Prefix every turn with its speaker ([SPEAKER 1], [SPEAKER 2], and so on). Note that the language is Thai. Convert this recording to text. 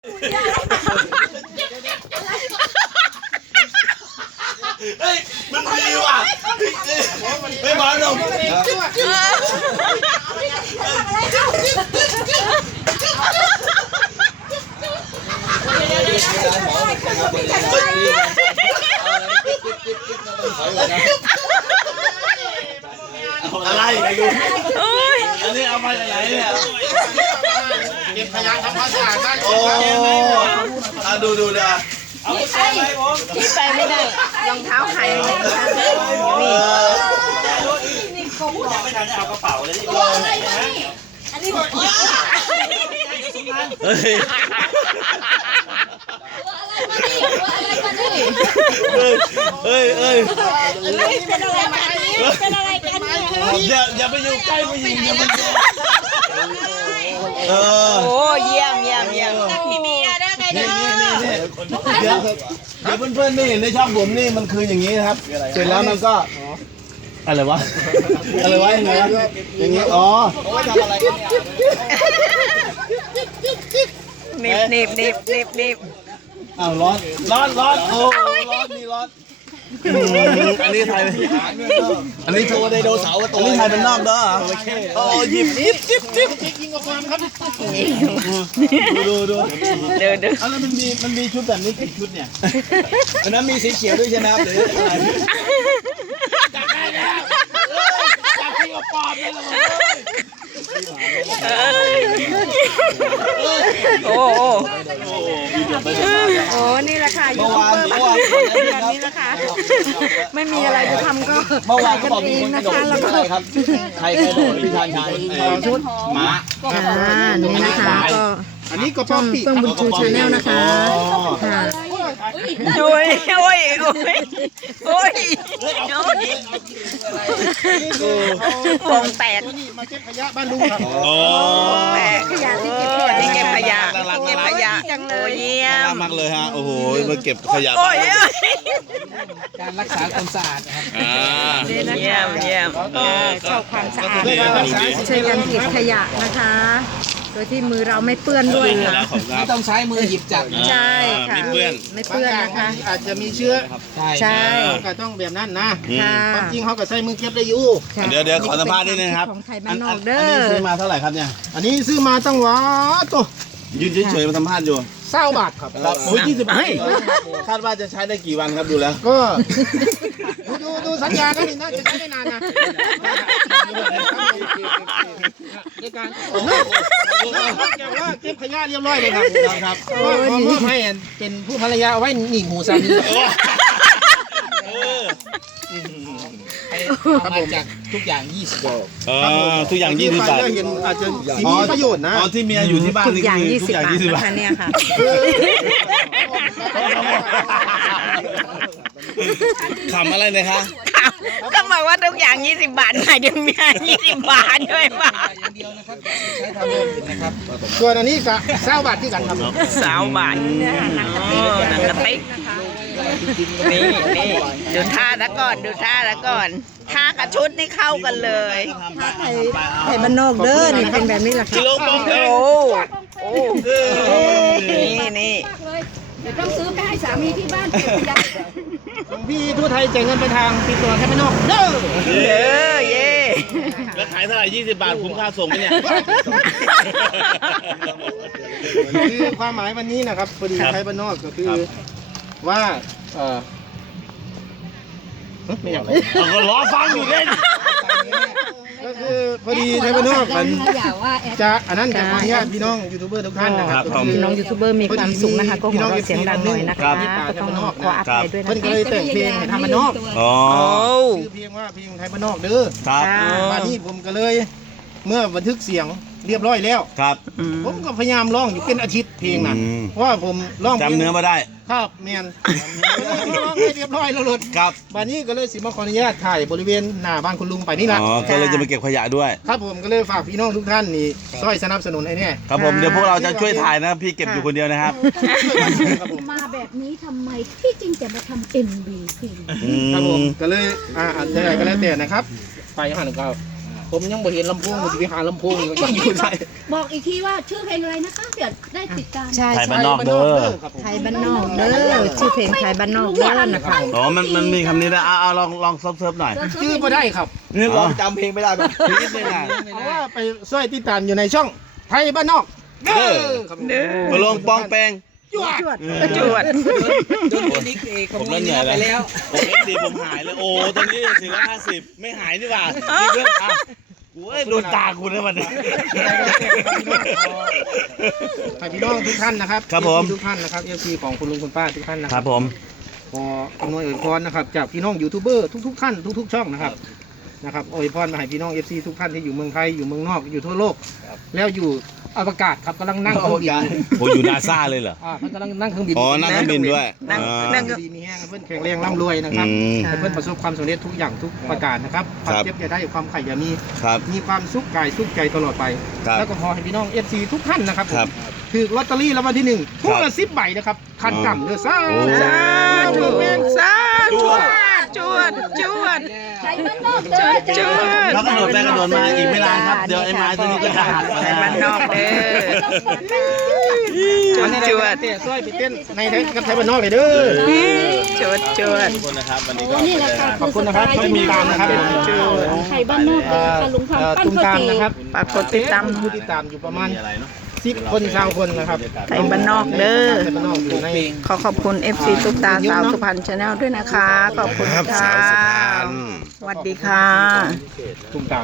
[SPEAKER 1] เฮ้ยมันดีว่ะไม่มาหรอกอะไรอันนี้เอามาจากไหนเนี่ย
[SPEAKER 2] เก็บขยะทำความสะอาดบ้าน
[SPEAKER 1] โอ้ดูนะ
[SPEAKER 3] ที่ไปไม่ได้รองเท้าหายเลยนี่กงบอกไม่ทันจะเอากระเป๋าเลยอันนี้บอก
[SPEAKER 1] เฮ้ย
[SPEAKER 3] เป็นอะไรกันเป็นอะไรกัน
[SPEAKER 1] อย่าไปอยู่ใกล้ผู้หญิงอย่าไป
[SPEAKER 3] โอ้เยี่ยมพี่เมียได้ไงเด้อ
[SPEAKER 1] เดี๋ยวเพื่อนๆไม่เห็นในช่องผมนี่มันคืออย่างนี้ครับเสร็จแล้วมันก็อะไรวะยังไงอย่างนี้อ๋อทำอะไร
[SPEAKER 3] นิบ
[SPEAKER 1] อ้าวร้อนโอ้ร้อนนี่ร้อนอันนี้ไทยอันนี้โชว์ไดโนเสาร์ตัวนี้ไทยเป็นนอกเด้อโอ้หยิบจิ๊บ
[SPEAKER 2] ยิงกับความครับ
[SPEAKER 1] ดู
[SPEAKER 3] แล้ว
[SPEAKER 1] มันมีชุดแบบนี้กี่ชุดเนี่ยอันนั้นมีสีเขียวด้วยใช่ไหมครับหรืออะไรจับได้แล้วจับที่กระป๋องเลย
[SPEAKER 3] โอ้นี่แหละค่ะยูทูบเบอร์แบบนี้แหละค่ะไม่มีอะไรจะทำก็
[SPEAKER 1] เมื่อวานเขาบอกมีคนกระโดดแล้วก็ครับใครกระโดดพี่ชาย
[SPEAKER 2] ชุด
[SPEAKER 1] หมา
[SPEAKER 3] นี่นะคะก็
[SPEAKER 2] อันนี้ก็ป้อมปีก
[SPEAKER 3] เพิ่งบุญชูชาแนลนะคะค่ะโอ้ยฟองแตก
[SPEAKER 2] มาเก็บขยะบ้านลุงครับ
[SPEAKER 3] แตกขยะที่เก็บขยะจังเลยเยี่ยม
[SPEAKER 1] มากเลยฮะโอ้โหมาเก็บขยะ
[SPEAKER 2] การรักษาความสะอาดครับ
[SPEAKER 3] เยี่ยมชอบความสะอาดช่วยกันเก็บขยะนะคะโดยที่มือเราไม่เปื้อนด้วยค่ะ
[SPEAKER 2] ไม่ต้องใช้มือหยิบจับ
[SPEAKER 3] ใช่ค่ะไม่เปื้อนนะคะ
[SPEAKER 2] อาจจะมีเชื้อ
[SPEAKER 3] ใช่
[SPEAKER 2] ก็ต้องแบบนั้นนะความจริงเขาก็ใช้มือเก็บได้อยู่
[SPEAKER 1] เดี๋ยวขอสัมภาษณ์นิดนึงครับ
[SPEAKER 3] ของไทยบ้านนอกเด้อ
[SPEAKER 1] อันนี้ซื้อมาเท่าไหร่ครับเนี่ย
[SPEAKER 2] อันนี้ซื้อมาตั้งหวาตัว
[SPEAKER 1] ยืนเฉยๆมาสัมภาษณ์อยู่
[SPEAKER 2] 20 บาทครับ
[SPEAKER 1] โอ้ย20 บาทคาดว่าจะใช้ได้กี่วันครับดูแล้ว
[SPEAKER 2] ก็ดูสัญญาก็นี่น่าจะใช้ได้นานนะในการจากว่าเก็บขยะเรียบร้อยเลยครับมอบให้เป็นผู้ภรรยาเอาไว้หนีหูสามีครับผมจากทุกอย่าง20 บาท
[SPEAKER 1] ทุกอย่าง20 บาท
[SPEAKER 2] เห็นอาจจะมีประโยชน์นะ
[SPEAKER 1] ที่เมียอยู่ที่บ้าน
[SPEAKER 3] ทุกอย่าง20 บาทนะคะเนี่ยค่ะ
[SPEAKER 1] ขำอะไรเนี่ยคะ
[SPEAKER 3] ก็บอกว่าทุกอย่าง20 บาทหมายถึงเมีย20 บาทด้วยป่ะ
[SPEAKER 2] อย่างเดียวนะครับใช้ทำเงินนะครับส่วนอันนี้ก็20 บาทที่กันครับ
[SPEAKER 3] 20 บาทหนังกระติกนี่ดูท่าแล้วก่อนท่ากับชุดนี่เข้ากันเลยท่าไทยบ้านนอกเด้อนี่เป็นแบบนี้แหละค่ะโอ้นี่
[SPEAKER 4] เดี๋ยวต้องซื้อไปให้สามีที่บ้านเก็บขยะ
[SPEAKER 2] ของพี่ทั่วไทยจ่ายเงินไปทางติดตัวแค่ไม่นอกเด้อ
[SPEAKER 3] เย่
[SPEAKER 1] แล้วขายเท่าไหร่20 บาทคุ้มค่าส่งไหมเนี่ย
[SPEAKER 2] คือความหมายวันนี้นะครับพอดีไทยบ้านนอกก็คือว่าไม่อยาก
[SPEAKER 1] ก็ล้อฟังอยู่เล่น
[SPEAKER 2] ก็คือพอดีไทยบ้านนอกกันจะอันนั้นจะขออนุญาตพี่น้องยูทูบเบอร์ทุกท่านนะครับ
[SPEAKER 3] พี่น้องยูทูบเบอร์มีความสุขนะคะก็หัวเราะเสียงดังหน่อยนะคะก็ต้องขออภัยด้วยนะ
[SPEAKER 2] เพิ่นก็เลยแต่งเพลงให้ทำบ้านนอกชื่อเพลงว่าเพลงไทยบ้านนอกเด้อวันนี้ผมก็เลยเมื่อบันทึกเสียงเรียบร้อยแล้ว
[SPEAKER 1] ครับ
[SPEAKER 2] ผมก็พยายามร้องอยู่เป็นอาทิตย์เพลงน่ะเพราะว่าผมร้อง
[SPEAKER 1] จำเนื้อมาได้
[SPEAKER 2] ครับแมนร้องให้เรียบร้อยแล้วหลุด
[SPEAKER 1] ครับ
[SPEAKER 2] วันนี้ก็เลยสิมาขออนุญาตถ่ายบริเวณหน้าบ้านคุณลุงไปนี่แหละ
[SPEAKER 1] ก็เลยจะมาเก็บขยะด้วย
[SPEAKER 2] ครับผมก็เลยฝากพี่น้องทุกท่านนี่ช่วยสนับสนุนให้แน่
[SPEAKER 1] ครับผมเดี๋ยวพวกเราจะช่วยถ่ายนะพี่เก็บอยู่คนเดียวนะครับ
[SPEAKER 4] มาแบบนี้ทำไมที่จริงจะมาทำ MV เพลง
[SPEAKER 2] ครับผมก็เลยอะไรก็แล้วแต่นะครับไปหันก็ผมยังบ่เห็นลำโพงผมจะไปหาลำโพงอยู่ยังอยู่ใส่
[SPEAKER 4] บอกอีกทีว่าชื่อเพลงอะไรนะคะเดี๋ยวได้ติดตาม
[SPEAKER 3] ใช่
[SPEAKER 1] ไทยบ้านนอกเด้อ
[SPEAKER 3] ไทยบ้านนอกเด้อชื่อเพลงไทยบ้านนอกเด้อนะคะ
[SPEAKER 1] อ๋อมันมีคำนี้ด้วยเอาลองเซิร์ฟหน่อย
[SPEAKER 2] ชื่อบ่ได้ครับ
[SPEAKER 1] นี่ลองจำเพลงไม่ได้ป่ะนิดนึงอ่ะ
[SPEAKER 2] เพราะว่าไปช่วยติดตามอยู่ในช่องไทยบ้านนอกเด้อครับ
[SPEAKER 3] เด้อ
[SPEAKER 1] มาลงปองแปง
[SPEAKER 2] จวด
[SPEAKER 3] จวด
[SPEAKER 1] ผมเล่นเหนื่อยแล้วโอ้เอฟซีผมหายเลยโอ้ตอนนี้450ไม่หายนี่หว่านี่เพื่อนอ่ะโอ้ยโดนตากูเลยวันนี้
[SPEAKER 2] ให้พี่น้องทุกท่านนะครับ
[SPEAKER 1] ครับผม
[SPEAKER 2] ทุกท่านนะครับ FC ของคุณลุงคุณป้าทุกท่านนะ
[SPEAKER 1] ค
[SPEAKER 2] ค
[SPEAKER 1] รั
[SPEAKER 2] รั
[SPEAKER 1] บบ ผม
[SPEAKER 2] ขออำนวยอวยพรนะครับจากพี่น้องยูทูบเบอร์ทุกๆท่านทุกๆช่องนะครับอวยพรมาให้พี่น้อง FC ทุกท่านที่อยู่เมืองไทยอยู่เมืองนอกอยู่ทั่วโลก แล้วอยู่อวกาศครับกำลังนั่งเครื่องบิน
[SPEAKER 1] โอ้อยู่นาซาเลยเหรอ
[SPEAKER 2] มันกำลังนั่งเครื่องบิน
[SPEAKER 1] อ๋อนั่งเครื่องบินด้วย
[SPEAKER 3] นั่ง
[SPEAKER 1] อ่า
[SPEAKER 3] นั่ง
[SPEAKER 2] ดีมีแห้งเพื่อนแข็งแรงร่ำรวยนะครับ
[SPEAKER 1] อืม
[SPEAKER 2] ให้เพื่อนประสบความสำเร็จทุกอย่างทุกประการนะครับค
[SPEAKER 1] ครั
[SPEAKER 2] วาม
[SPEAKER 1] บ
[SPEAKER 2] เจ็บอย่าได้ความไข่อย่ามี
[SPEAKER 1] ครับ
[SPEAKER 2] มีความสุขกายสุขใจตลอดไป
[SPEAKER 1] ครับ
[SPEAKER 2] แล้วก็ขอให้พี่น้อง FC ทุกท่านนะครับผม
[SPEAKER 1] ครับ
[SPEAKER 2] ถือลอตเตอรี่รางวัลที่1ทั่วละ10 ใบนะครับคันต่ำเด้อซ่า
[SPEAKER 1] โอ้
[SPEAKER 3] สาธุสาธุจวดจวด
[SPEAKER 4] ไทยบ้านนอกเด้อ
[SPEAKER 3] จวด
[SPEAKER 1] แล้วกระโดดไปกระโดดมาอีกไม่นานครับเดี๋ยวไอ้ไม้ตัวนี้ก็จะหัก
[SPEAKER 3] ไทยบ้านนอกเด้อ
[SPEAKER 2] อันนี้
[SPEAKER 3] จวด
[SPEAKER 2] เตะซ้อยไปเต้นในกับไทยบ้านนอกเลยเด้อ
[SPEAKER 3] จวดจวด
[SPEAKER 1] ทุกคนนะครับวันนี้
[SPEAKER 4] โอ้
[SPEAKER 1] ก็
[SPEAKER 4] นี่แหละค่ะ
[SPEAKER 2] ขอบคุณนะครับที่ติดตามนะครับ
[SPEAKER 4] ไทยบ้านนอกเด้อค่ะลุงพันธุ์ปั้น
[SPEAKER 2] ตุ้ม
[SPEAKER 4] ข้าว
[SPEAKER 2] ตาม
[SPEAKER 4] จี
[SPEAKER 2] นะครับ
[SPEAKER 3] ฝากกดติดตาม
[SPEAKER 2] ผู้ติดตามอยู่ประมาณ
[SPEAKER 1] มีอะไรเนาะ
[SPEAKER 2] 10 คน20 คนนะครับ
[SPEAKER 3] ไทยบ้านนอกเด้อ
[SPEAKER 2] ไทยบ้านนอกอยู่ใน
[SPEAKER 3] ขอบคุณ FC ตุ๊กตาสาวสุพรรณชาแนลด้วยนะคะ ขอบคุณค่ะ สวัสดีค่ะ
[SPEAKER 2] ตุ้มตาม